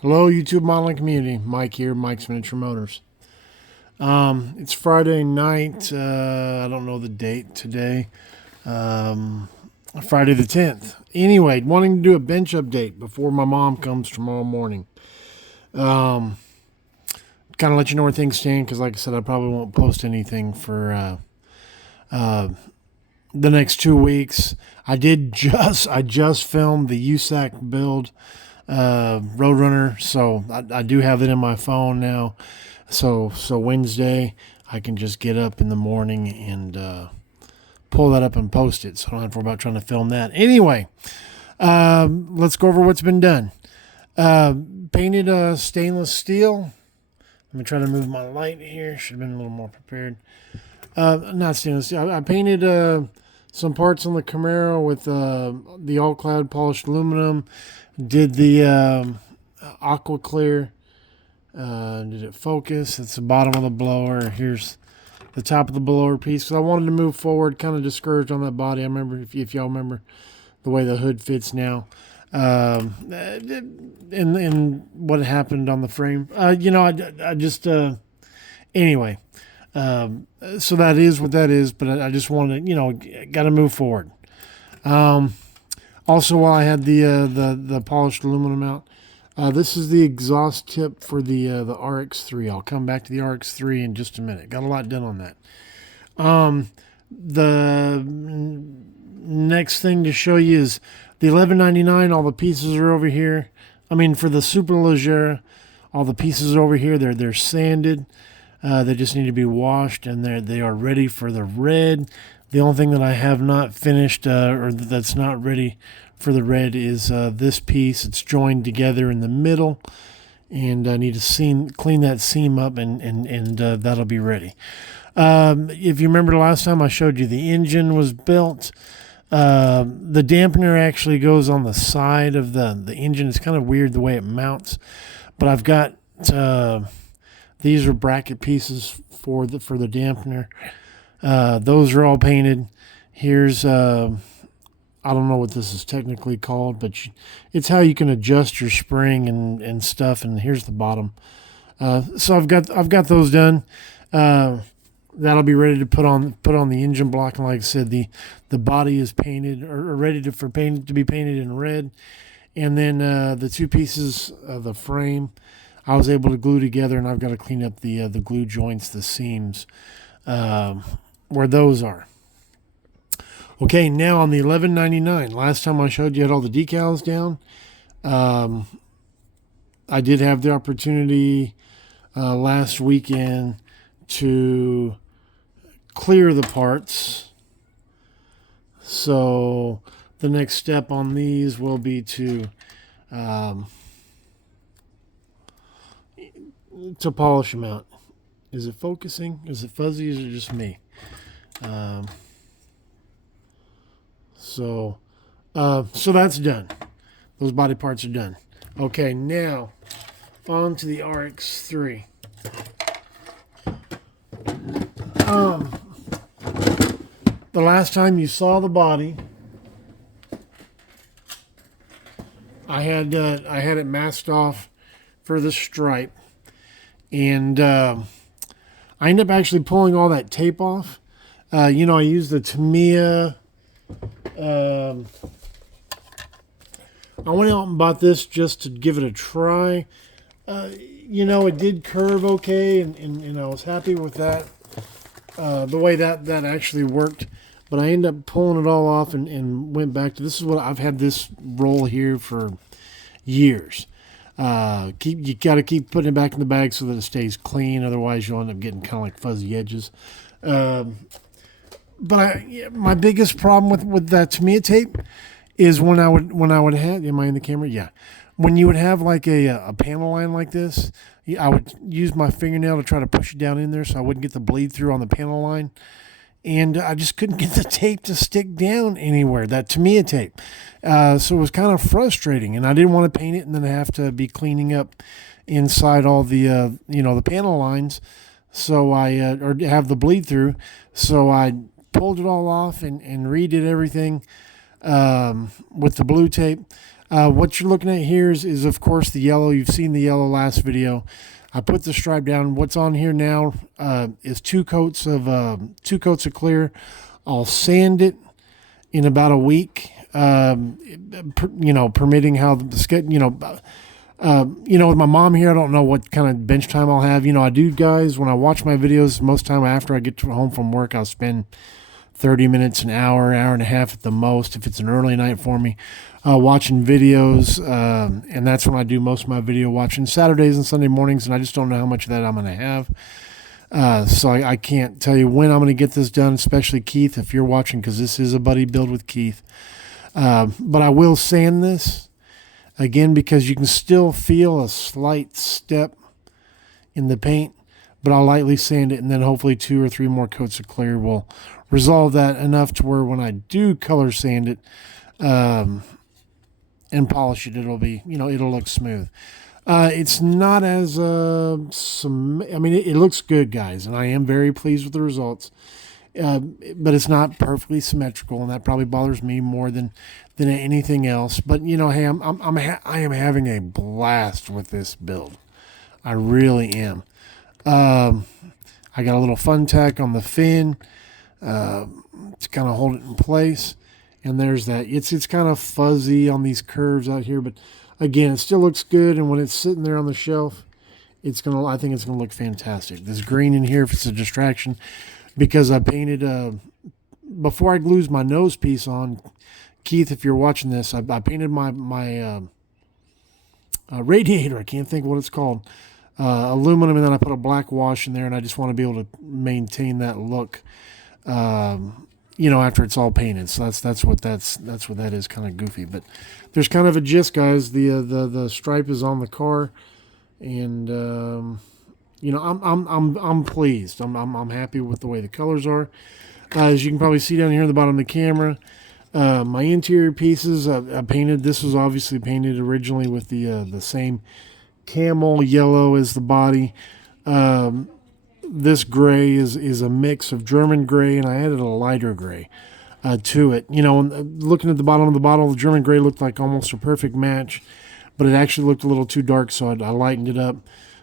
Hello, YouTube modeling community. Mike here, Mike's Miniature Motors. It's Friday night. I don't know the date today. Um, Friday the 10th. Anyway, wanting to do a bench update before my mom comes tomorrow morning. Um, Kind of let you know where things stand because, like I said, I probably won't post anything for the next 2 weeks. I just filmed the USAC build Roadrunner, so I do have it in my phone now. So Wednesday I can just get up in the morning and pull that up and post it. So I don't have to worry about trying to film that. Anyway, let's go over what's been done. Painted stainless steel. Let me try to move my light here. Should have been a little more prepared. Not stainless steel. I painted some parts on the Camaro with the all clad polished aluminum. Did the aqua clear. Did it focus? It's the bottom of the blower. Here's the top of the blower piece. Because I wanted to move forward, kind of discouraged on that body. I remember, if y'all remember, the way the hood fits now. And what happened on the frame. I just, anyway. So that is what that is, but I just want to, got to move forward. Also, while I had the polished aluminum out, this is the exhaust tip for the RX-3. I'll come back to the RX-3 in just a minute. Got a lot done on that. The next thing to show you is the 1199. All the pieces are over here. I mean, for the Superleggera, all the pieces are over here. They're sanded. They just need to be washed, and they are ready for the red. The only thing that I have not finished or that's not ready for the red is this piece. It's joined together in the middle, and I need to clean that seam up, and that'll be ready. If you remember the last time I showed you, the engine was built. The dampener actually goes on the side of the engine. It's kind of weird the way it mounts, but I've got these are bracket pieces for the dampener. Those are all painted. Here's I don't know what this is technically called, but it's how you can adjust your spring and stuff. And here's the bottom. So I've got those done. That'll be ready to put on the engine block. And like I said, the body is painted or ready to be painted in red. And then the two pieces of the frame I was able to glue together, and I've got to clean up the glue joints, the seams, where those are. Okay, now on the 1199. Last time I showed you had all the decals down. I did have the opportunity last weekend to clear the parts. So the next step on these will be to polish them out. Is it focusing? Is it fuzzy? Is it just me? So that's done. Those body parts are done. Okay, now on to the RX-3. The last time you saw the body, I had it masked off for the stripe, and I ended up actually pulling all that tape off. I used the Tamiya. I went out and bought this just to give it a try. It did curve okay, and I was happy with that, the way that actually worked. But I ended up pulling it all off and went back to, this is what I've had this roll here for years. You got to keep putting it back in the bag so that it stays clean. Otherwise, you'll end up getting kind of like fuzzy edges. But my biggest problem with that Tamiya tape is when I would have, am I in the camera? Yeah. When you would have like a panel line like this, I would use my fingernail to try to push it down in there so I wouldn't get the bleed through on the panel line. And I just couldn't get the tape to stick down anywhere, that Tamiya tape. So it was kind of frustrating, and I didn't want to paint it and then have to be cleaning up inside all the, the panel lines. So or have the bleed through. So I pulled it all off and redid everything with the blue tape. What you're looking at here is of course the yellow. You've seen the yellow last video. I put the stripe down. What's on here now is two coats of clear. I'll sand it in about a week. Permitting how the with my mom here, I don't know what kind of bench time I'll have. I do, guys, when I watch my videos, most time after I get home from work, I'll spend 30 minutes, an hour and a half at the most, if it's an early night for me, watching videos. And that's when I do most of my video watching, Saturdays and Sunday mornings, and I just don't know how much of that I'm going to have. So I can't tell you when I'm going to get this done, especially Keith, if you're watching, because this is a buddy build with Keith. But I will sand this, again, because you can still feel a slight step in the paint, but I'll lightly sand it, and then hopefully 2 or 3 more coats of clear will resolve that enough to where when I do color sand it and polish it, it'll look smooth. It's not as it looks good, guys, and I am very pleased with the results. But it's not perfectly symmetrical, and that probably bothers me more than anything else. But hey, I am having a blast with this build. I really am. I got a little fun tack on the fin to kind of hold it in place, and there's that. It's kind of fuzzy on these curves out here, but again, it still looks good. And when it's sitting there on the shelf, I think it's gonna look fantastic. This green in here, if it's a distraction, because I painted before I glued my nose piece on, Keith, if you're watching this, I painted my radiator. I can't think what it's called. Aluminum, and then I put a black wash in there, and I just want to be able to maintain that look, after it's all painted. So that's what that is, kind of goofy. But there's kind of a gist, guys. The stripe is on the car, and I'm pleased. I'm happy with the way the colors are. As you can probably see down here at the bottom of the camera, my interior pieces I painted. This was obviously painted originally with the same camel yellow as the body. This gray is a mix of German gray, and I added a lighter gray to it. Looking at the bottom of the bottle, the German gray looked like almost a perfect match, but it actually looked a little too dark, so I lightened it up.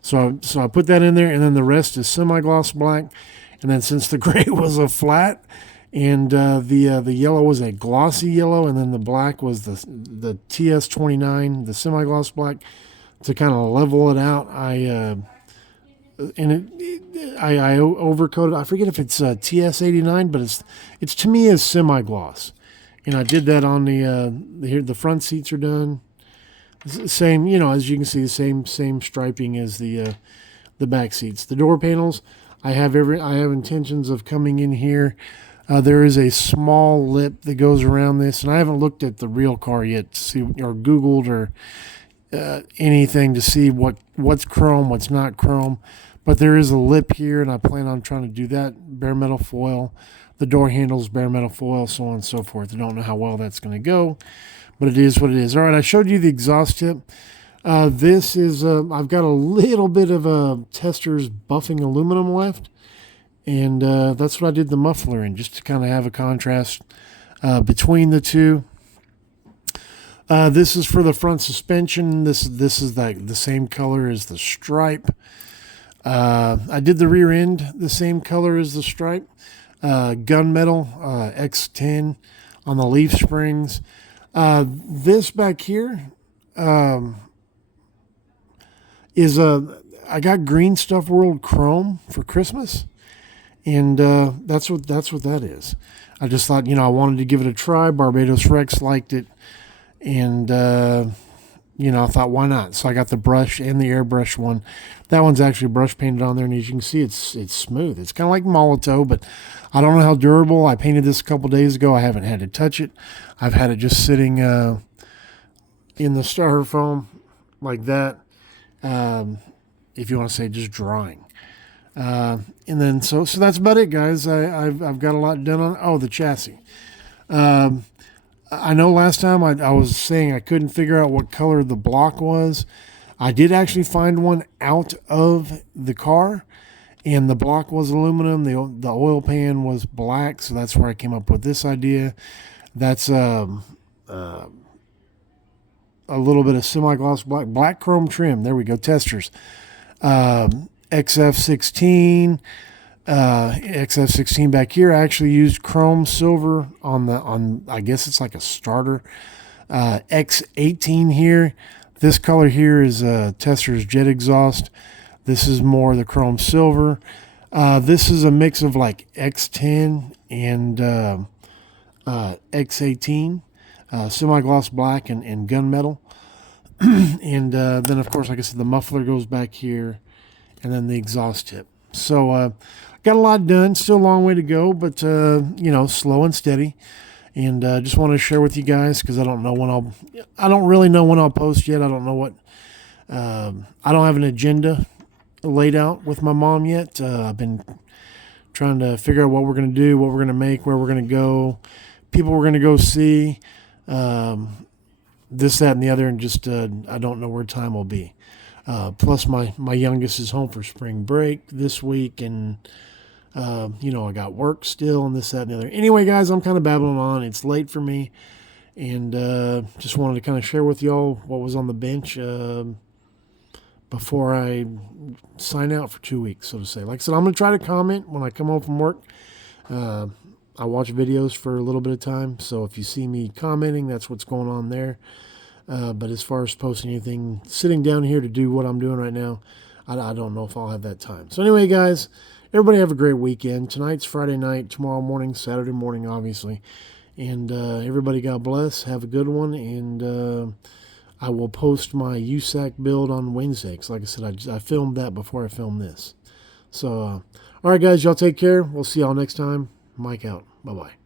So I put that in there, and then the rest is semi-gloss black. And then since the gray was a flat, and the yellow was a glossy yellow, and then the black was the TS29, the semi-gloss black, to kind of level it out, I overcoated. I forget if it's TS89, but it's to me is semi-gloss. And I did that on the front seats are done. Same, as you can see, the same striping as the back seats. The door panels, I have intentions of coming in here. There is a small lip that goes around this, and I haven't looked at the real car yet to see, or Googled or anything to see what's chrome, what's not chrome. But there is a lip here, and I plan on trying to do that bare metal foil. The door handles, bare metal foil, so on and so forth. I don't know how well that's going to go, but it is what it is. All right, I showed you the exhaust tip. This is, I've got a little bit of a Tester's buffing aluminum left, and that's what I did the muffler in, just to kind of have a contrast between the two. This is for the front suspension. This is like the same color as the stripe. I did the rear end the same color as the stripe. Gunmetal X10 on the leaf springs. This back here is I got Green Stuff World Chrome for Christmas, and that's what that is. I just thought, I wanted to give it a try. Barbados Rex liked it, and I thought, why not? So I got the brush and the airbrush one. That one's actually brush painted on there, and as you can see, it's smooth. It's kind of like Molotow, but I don't know how durable. I painted this a couple days ago. I haven't had to touch it. I've had it just sitting in the styrofoam like that. If you want to say just drying. And then so that's about it, guys. I've got a lot done on the chassis. I know last time I was saying I couldn't figure out what color the block was. I did actually find one out of the car, and the block was aluminum. The oil pan was black, so that's where I came up with this idea. That's a little bit of semi-gloss black chrome trim. There we go, testers. XF16, XF16 back here. I actually used chrome silver on I guess it's like a starter. X18 here. This color here is Tester's jet exhaust. This is more the chrome silver. This is a mix of like X10 and X18, semi-gloss black and gunmetal. And then, of course, like I said, the muffler goes back here, and then the exhaust tip. So got a lot done. Still a long way to go, but, slow and steady. And just want to share with you guys because I don't really know when I'll post yet. I don't know what, I don't have an agenda laid out with my mom yet. I've been trying to figure out what we're going to do, what we're going to make, where we're going to go, people we're going to go see, this, that, and the other, and just I don't know where time will be. Plus, my youngest is home for spring break this week, and I got work still, and this, that, and the other. Anyway, guys, I'm kind of babbling on. It's late for me, and just wanted to kind of share with y'all what was on the bench before I sign out for 2 weeks, so to say. Like I said, I'm going to try to comment when I come home from work. I watch videos for a little bit of time, so if you see me commenting, that's what's going on there. But as far as posting anything, sitting down here to do what I'm doing right now, I don't know if I'll have that time. So anyway, guys, everybody have a great weekend. Tonight's Friday night, tomorrow morning, Saturday morning, obviously. And everybody, God bless. Have a good one, and I will post my USAC build on Wednesday. Because like I said, I filmed that before I filmed this. So, all right, guys, y'all take care. We'll see y'all next time. Mike out. Bye-bye.